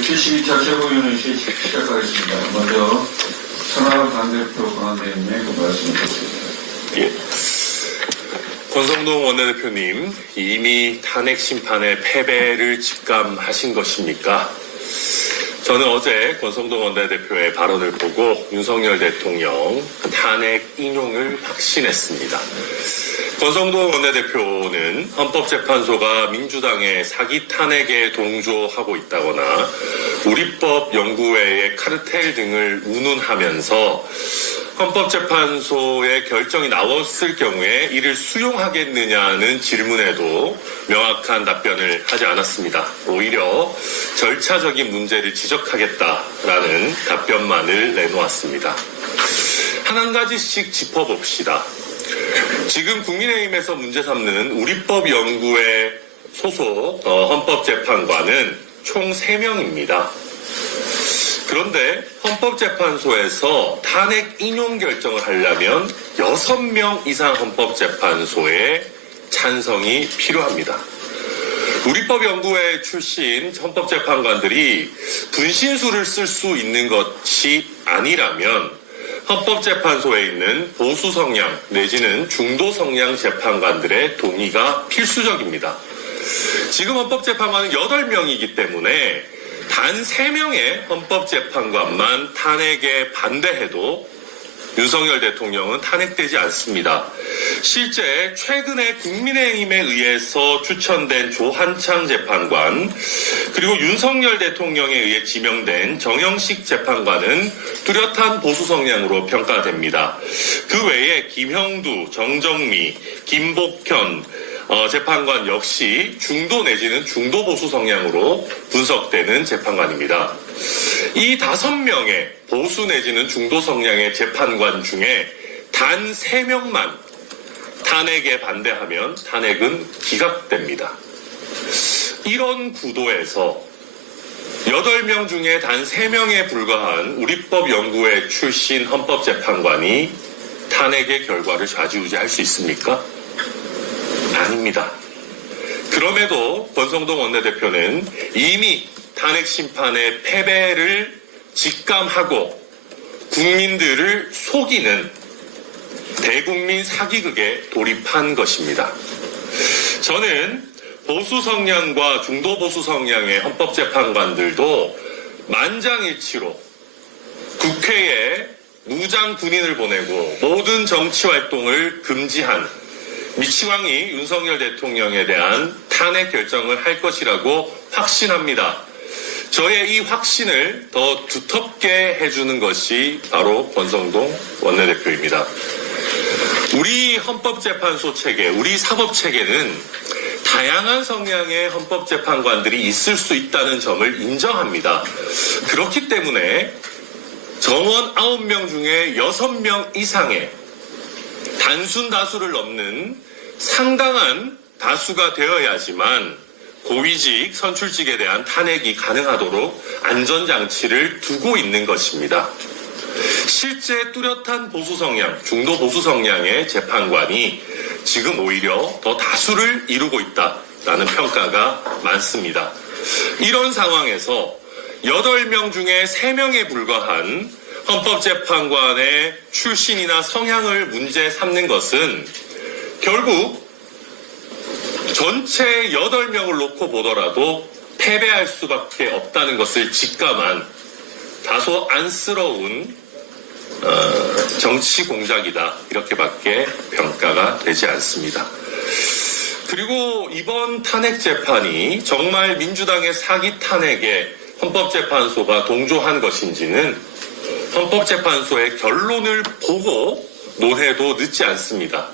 72차 최고위원회실 시작하겠습니다. 먼저 천하람 당대표 권한대행님 말씀 듣겠습니다. 예. 권성동 원내대표님, 이미 탄핵 심판의 패배를 직감하신 것입니까? 저는 어제 권성동 원내대표의 발언을 보고 윤석열 대통령 탄핵 인용을 확신했습니다. 권성동 원내대표는 헌법재판소가 민주당의 사기 탄핵에 동조하고 있다거나 우리법 연구회의 카르텔 등을 운운하면서 헌법재판소의 결정이 나왔을 경우에 이를 수용하겠느냐는 질문에도 명확한 답변을 하지 않았습니다. 오히려 절차적인 문제를 지적하겠다라는 답변만을 내놓았습니다. 한 가지씩 짚어봅시다. 지금 국민의힘에서 문제 삼는 우리법 연구회 소속 헌법재판관은 총 3명입니다. 그런데 헌법재판소에서 탄핵 인용 결정을 하려면 6명 이상 헌법재판소의 찬성이 필요합니다. 우리법연구회 출신 헌법재판관들이 분신술을 쓸 수 있는 것이 아니라면 헌법재판소에 있는 보수 성향 내지는 중도 성향 재판관들의 동의가 필수적입니다. 지금 헌법재판관은 8명이기 때문에 단 3명의 헌법재판관만 탄핵에 반대해도 윤석열 대통령은 탄핵되지 않습니다. 실제 최근에 국민의힘에 의해서 추천된 조한창 재판관 그리고 윤석열 대통령에 의해 지명된 정영식 재판관은 뚜렷한 보수 성향으로 평가됩니다. 그 외에 김형두, 정정미, 김복현 재판관 역시 중도 내지는 중도 보수 성향으로 분석되는 재판관입니다. 이 5명의 보수 내지는 중도 성향의 재판관 중에 단 3명만 탄핵에 반대하면 탄핵은 기각됩니다. 이런 구도에서 8명 중에 단 3명에 불과한 우리법 연구회 출신 헌법재판관이 탄핵의 결과를 좌지우지할 수 있습니까? 아닙니다. 그럼에도 권성동 원내대표는 이미 탄핵 심판의 패배를 직감하고 국민들을 속이는 대국민 사기극에 돌입한 것입니다. 저는 보수 성향과 중도 보수 성향의 헌법재판관들도 만장일치로 국회에 무장 군인을 보내고 모든 정치 활동을 금지한 미치광이 윤석열 대통령에 대한 탄핵 결정을 할 것이라고 확신합니다. 저의 이 확신을 더 두텁게 해주는 것이 바로 권성동 원내대표입니다. 우리 헌법재판소 체계, 우리 사법체계는 다양한 성향의 헌법재판관들이 있을 수 있다는 점을 인정합니다. 그렇기 때문에 정원 9명 중에 6명 이상의 단순 다수를 넘는 상당한 다수가 되어야지만 고위직 선출직에 대한 탄핵이 가능하도록 안전장치를 두고 있는 것입니다. 실제 뚜렷한 보수 성향, 중도 보수 성향의 재판관이 지금 오히려 더 다수를 이루고 있다라는 평가가 많습니다. 이런 상황에서 8명 중에 3명에 불과한 헌법재판관의 출신이나 성향을 문제 삼는 것은 결국 전체 8명을 놓고 보더라도 패배할 수밖에 없다는 것을 직감한 다소 안쓰러운 정치 공작이다. 이렇게밖에 평가가 되지 않습니다. 그리고 이번 탄핵 재판이 정말 민주당의 사기 탄핵에 헌법재판소가 동조한 것인지는 헌법재판소의 결론을 보고 논해도 늦지 않습니다.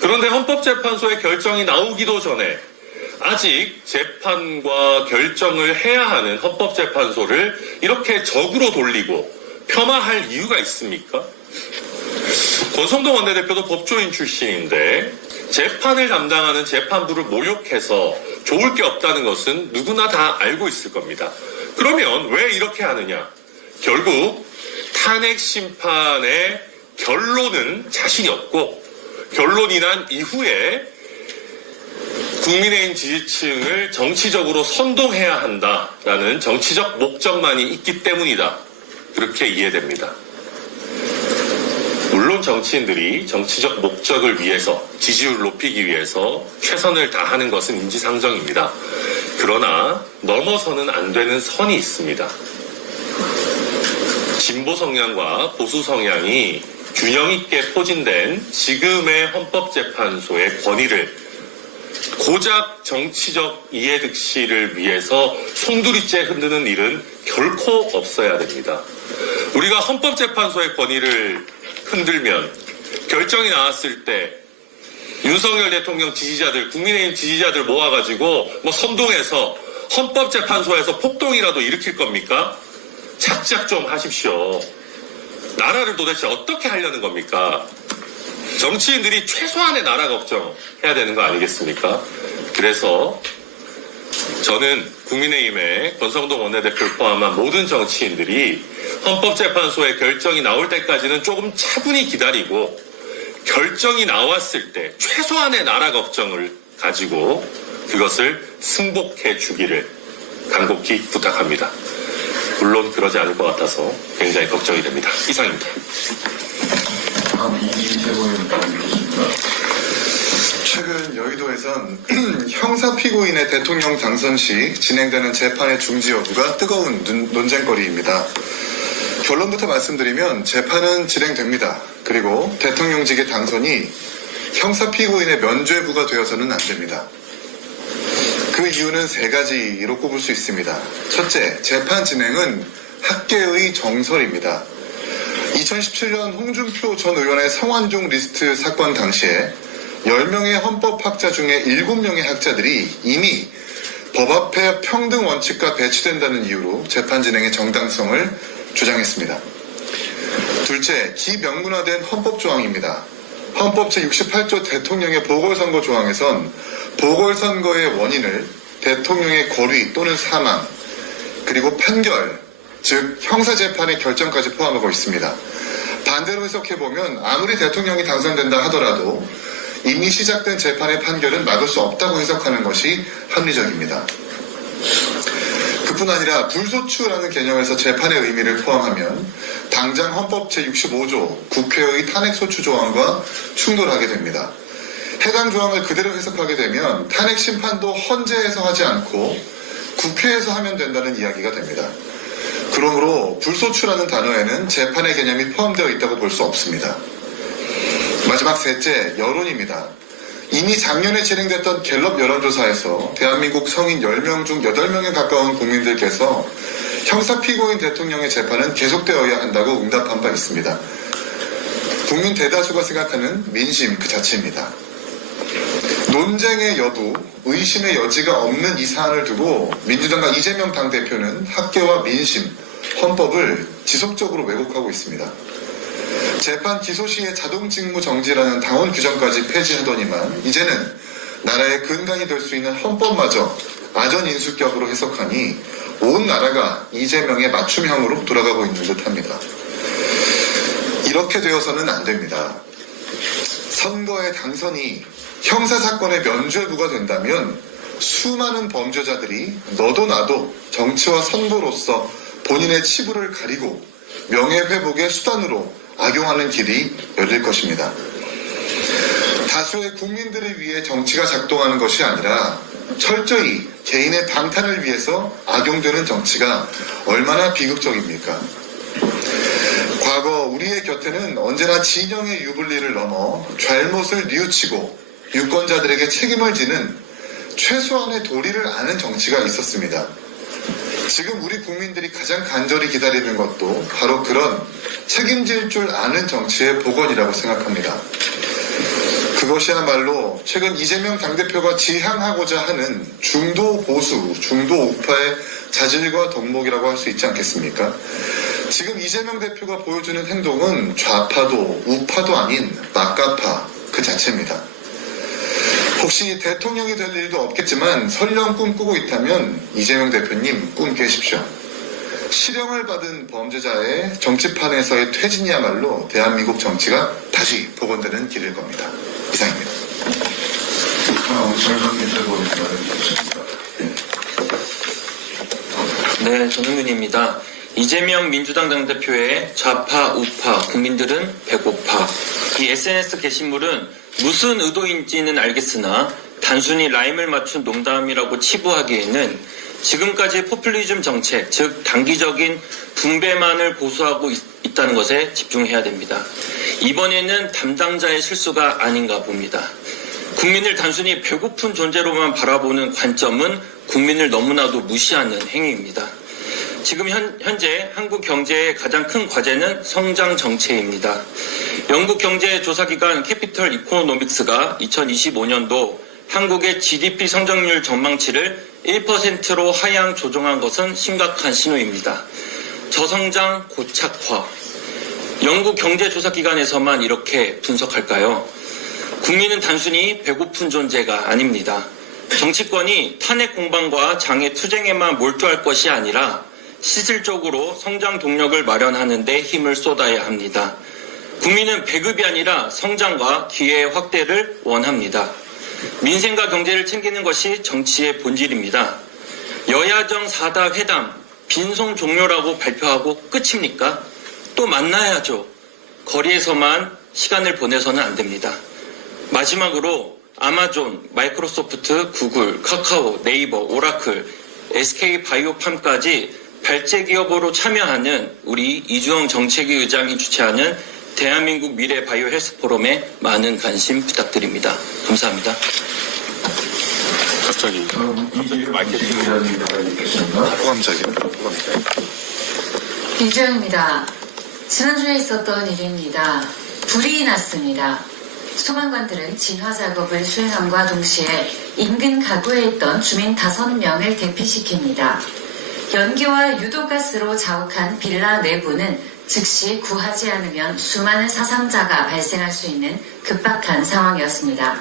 그런데 헌법재판소의 결정이 나오기도 전에 아직 재판과 결정을 해야 하는 헌법재판소를 이렇게 적으로 돌리고 폄하할 이유가 있습니까? 권성동 원내대표도 법조인 출신인데 재판을 담당하는 재판부를 모욕해서 좋을 게 없다는 것은 누구나 다 알고 있을 겁니다. 그러면 왜 이렇게 하느냐? 결국 탄핵 심판의 결론은 자신이 없고 결론이 난 이후에 국민의힘 지지층을 정치적으로 선동해야 한다라는 정치적 목적만이 있기 때문이다. 그렇게 이해됩니다. 물론 정치인들이 정치적 목적을 위해서, 지지율 높이기 위해서 최선을 다하는 것은 인지상정입니다. 그러나 넘어서는 안 되는 선이 있습니다. 진보 성향과 보수 성향이 균형 있게 포진된 지금의 헌법재판소의 권위를 고작 정치적 이해득실을 위해서 송두리째 흔드는 일은 결코 없어야 됩니다. 우리가 헌법재판소의 권위를 흔들면 결정이 나왔을 때 윤석열 대통령 지지자들, 국민의힘 지지자들 모아가지고 선동해서 헌법재판소에서 폭동이라도 일으킬 겁니까? 착작 좀 하십시오. 나라를 도대체 어떻게 하려는 겁니까? 정치인들이 최소한의 나라 걱정해야 되는 거 아니겠습니까? 그래서 저는 국민의힘의 권성동 원내대표를 포함한 모든 정치인들이 헌법재판소의 결정이 나올 때까지는 조금 차분히 기다리고 결정이 나왔을 때 최소한의 나라 걱정을 가지고 그것을 승복해 주기를 간곡히 부탁합니다. 물론 그러지 않을 것 같아서 굉장히 걱정이 됩니다. 이상입니다. 다음 이기인 최고위원님 계십니다. 최근 여의도에선 형사 피고인의 대통령 당선 시 진행되는 재판의 중지 여부가 뜨거운 논쟁거리입니다. 결론부터 말씀드리면 재판은 진행됩니다. 그리고 대통령직의 당선이 형사 피고인의 면죄부가 되어서는 안 됩니다. 그 이유는 세 가지로 꼽을 수 있습니다. 첫째, 재판 진행은 학계의 정설입니다. 2017년 홍준표 전 의원의 성완종 리스트 사건 당시에 10명의 헌법학자 중에 7명의 학자들이 이미 법 앞에 평등 원칙과 배치된다는 이유로 재판 진행의 정당성을 주장했습니다. 둘째, 기명문화된 헌법조항입니다. 헌법 제68조 대통령의 보궐선거 조항에선 보궐선거의 원인을 대통령의 거리 또는 사망, 그리고 판결, 즉 형사재판의 결정까지 포함하고 있습니다. 반대로 해석해보면 아무리 대통령이 당선된다 하더라도 이미 시작된 재판의 판결은 막을 수 없다고 해석하는 것이 합리적입니다. 그뿐 아니라 불소추라는 개념에서 재판의 의미를 포함하면 당장 헌법 제65조 국회의 탄핵소추 조항과 충돌하게 됩니다. 해당 조항을 그대로 해석하게 되면 탄핵 심판도 헌재에서 하지 않고 국회에서 하면 된다는 이야기가 됩니다. 그러므로 불소추라는 단어에는 재판의 개념이 포함되어 있다고 볼 수 없습니다. 마지막 셋째, 여론입니다. 이미 작년에 진행됐던 갤럽 여론조사에서 대한민국 성인 10명 중 8명에 가까운 국민들께서 형사피고인 대통령의 재판은 계속되어야 한다고 응답한 바 있습니다. 국민 대다수가 생각하는 민심 그 자체입니다. 논쟁의 여부, 의심의 여지가 없는 이 사안을 두고 민주당과 이재명 당대표는 학계와 민심, 헌법을 지속적으로 왜곡하고 있습니다. 재판 기소 시에 자동 직무 정지라는 당원 규정까지 폐지하더니만 이제는 나라의 근간이 될 수 있는 헌법마저 아전인수격으로 해석하니 온 나라가 이재명의 맞춤형으로 돌아가고 있는 듯합니다. 이렇게 되어서는 안 됩니다. 선거의 당선이 형사사건의 면죄부가 된다면 수많은 범죄자들이 너도 나도 정치와 선거로서 본인의 치부를 가리고 명예회복의 수단으로 악용하는 길이 열릴 것입니다. 다수의 국민들을 위해 정치가 작동하는 것이 아니라 철저히 개인의 방탄을 위해서 악용되는 정치가 얼마나 비극적입니까? 과거 우리의 곁에는 언제나 진영의 유불리를 넘어 잘못을 뉘우치고 유권자들에게 책임을 지는 최소한의 도리를 아는 정치가 있었습니다. 지금 우리 국민들이 가장 간절히 기다리는 것도 바로 그런 책임질 줄 아는 정치의 복원이라고 생각합니다. 그것이야말로 최근 이재명 당대표가 지향하고자 하는 중도 보수, 중도 우파의 자질과 덕목이라고 할 수 있지 않겠습니까? 지금 이재명 대표가 보여주는 행동은 좌파도 우파도 아닌 막가파 그 자체입니다. 혹시 대통령이 될 일도 없겠지만 설령 꿈꾸고 있다면 이재명 대표님 꿈 깨십시오. 실형을 받은 범죄자의 정치판에서의 퇴진이야말로 대한민국 정치가 다시 복원되는 길일 겁니다. 이상입니다. 정상기 최고위원 말해주겠습니다. 네, 전흥근입니다. 이재명 민주당 당대표의 좌파, 우파, 국민들은 배고파. 이 SNS 게시물은 무슨 의도인지는 알겠으나 단순히 라임을 맞춘 농담이라고 치부하기에는 지금까지 포퓰리즘 정책, 즉 단기적인 분배만을 고수하고 있다는 것에 집중해야 됩니다. 이번에는 담당자의 실수가 아닌가 봅니다. 국민을 단순히 배고픈 존재로만 바라보는 관점은 국민을 너무나도 무시하는 행위입니다. 지금 현재 한국 경제의 가장 큰 과제는 성장 정체입니다. 영국 경제조사기관 캐피털 이코노믹스가 2025년도 한국의 GDP 성장률 전망치를 1%로 하향 조정한 것은 심각한 신호입니다. 저성장 고착화. 영국 경제조사기관에서만 이렇게 분석할까요? 국민은 단순히 배고픈 존재가 아닙니다. 정치권이 탄핵 공방과 장애 투쟁에만 몰두할 것이 아니라 실질적으로 성장 동력을 마련하는 데 힘을 쏟아야 합니다. 국민은 배급이 아니라 성장과 기회의 확대를 원합니다. 민생과 경제를 챙기는 것이 정치의 본질입니다. 여야정 4다 회담, 빈손 종료라고 발표하고 끝입니까? 또 만나야죠. 거리에서만 시간을 보내서는 안 됩니다. 마지막으로 아마존, 마이크로소프트, 구글, 카카오, 네이버, 오라클, SK바이오팜까지 발제기업으로 참여하는 우리 이주영 정책위 의장이 주최하는 대한민국 미래 바이오 헬스 포럼에 많은 관심 부탁드립니다. 감사합니다. 갑자기 마이크 기자님 말해주겠습니다. 호감적입니다. 이주영입니다. 지난주에 있었던 일입니다. 불이 났습니다. 소방관들은 진화 작업을 수행함과 동시에 인근 가구에 있던 주민 5명을 대피시킵니다. 연기와 유도가스로 자욱한 빌라 내부는 즉시 구하지 않으면 수많은 사상자가 발생할 수 있는 급박한 상황이었습니다.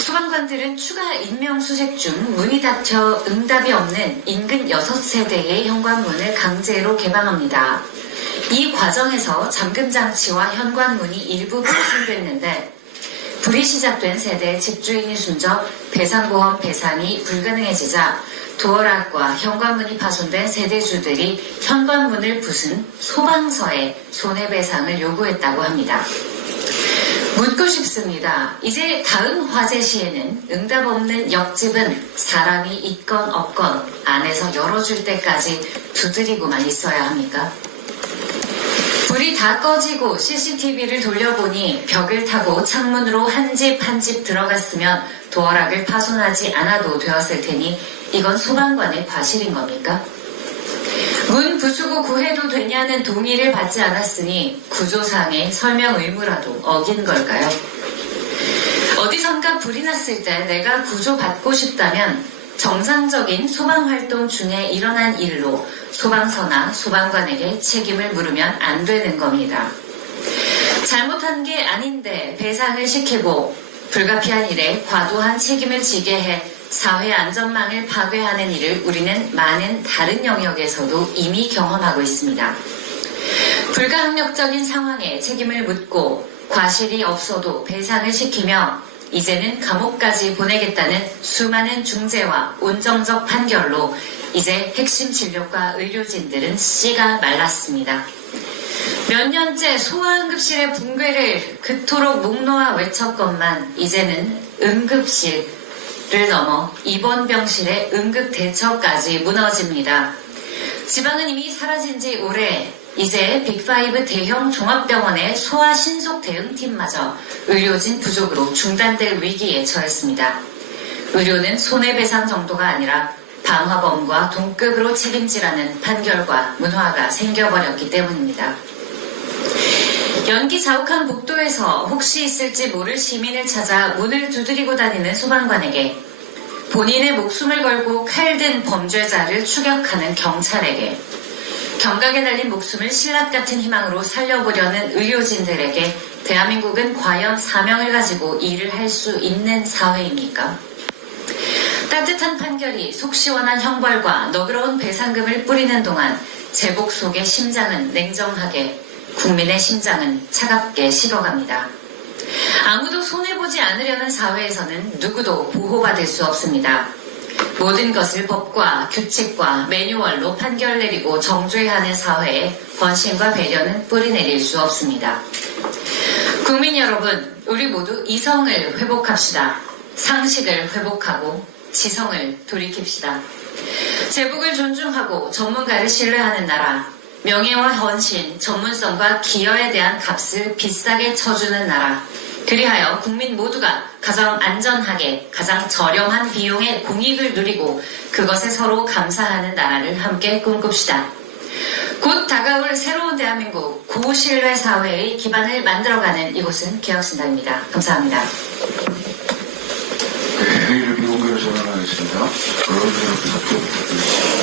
소방관들은 추가 인명 수색 중 문이 닫혀 응답이 없는 인근 6세대의 현관문을 강제로 개방합니다. 이 과정에서 잠금 장치와 현관문이 일부 부순됐는데 불이 시작된 세대의 집주인이 숨져 배상보험 배상이 불가능해지자 도어락과 현관문이 파손된 세대주들이 현관문을 부순 소방서에 손해배상을 요구했다고 합니다. 묻고 싶습니다. 이제 다음 화재 시에는 응답 없는 옆집은 사람이 있건 없건 안에서 열어줄 때까지 두드리고만 있어야 합니까? 불이 다 꺼지고 CCTV를 돌려보니 벽을 타고 창문으로 한 집 한 집 들어갔으면 도어락을 파손하지 않아도 되었을 테니 이건 소방관의 과실인 겁니까? 문 부수고 구해도 되냐는 동의를 받지 않았으니 구조상의 설명 의무라도 어긴 걸까요? 어디선가 불이 났을 때 내가 구조받고 싶다면 정상적인 소방활동 중에 일어난 일로 소방서나 소방관에게 책임을 물으면 안 되는 겁니다. 잘못한 게 아닌데 배상을 시키고 불가피한 일에 과도한 책임을 지게 해 사회 안전망을 파괴하는 일을 우리는 많은 다른 영역에서도 이미 경험하고 있습니다. 불가항력적인 상황에 책임을 묻고 과실이 없어도 배상을 시키며 이제는 감옥까지 보내겠다는 수많은 중재와 온정적 판결로 이제 핵심 진료과 의료진들은 씨가 말랐습니다. 몇 년째 소아응급실의 붕괴를 그토록 목 놓아 외쳤건만 이제는 응급실을 넘어 입원병실의 응급대처까지 무너집니다. 지방은 이미 사라진 지 오래, 이제 빅5 대형 종합병원의 소아 신속 대응팀마저 의료진 부족으로 중단될 위기에 처했습니다. 의료는 손해배상 정도가 아니라 방화범과 동급으로 책임지라는 판결과 문화가 생겨버렸기 때문입니다. 연기 자욱한 복도에서 혹시 있을지 모를 시민을 찾아 문을 두드리고 다니는 소방관에게, 본인의 목숨을 걸고 칼든 범죄자를 추격하는 경찰에게, 경각에 달린 목숨을 신라 같은 희망으로 살려보려는 의료진들에게 대한민국은 과연 사명을 가지고 일을 할 수 있는 사회입니까? 따뜻한 판결이 속 시원한 형벌과 너그러운 배상금을 뿌리는 동안 제복 속의 심장은 냉정하게, 국민의 심장은 차갑게 식어갑니다. 아무도 손해보지 않으려는 사회에서는 누구도 보호받을 수 없습니다. 모든 것을 법과 규칙과 매뉴얼로 판결 내리고 정죄하는 사회에 헌신과 배려는 뿌리내릴 수 없습니다. 국민 여러분, 우리 모두 이성을 회복합시다. 상식을 회복하고 지성을 돌이킵시다. 제복을 존중하고 전문가를 신뢰하는 나라, 명예와 헌신, 전문성과 기여에 대한 값을 비싸게 쳐주는 나라, 그리하여 국민 모두가 가장 안전하게 가장 저렴한 비용의 공익을 누리고 그것에 서로 감사하는 나라를 함께 꿈꿉시다. 곧 다가올 새로운 대한민국 고신뢰 사회의 기반을 만들어가는 이곳은 개혁신당입니다. 감사합니다. 네, 회의를 비공개로 전환하겠습니다. 여러분들 부탁드립니다.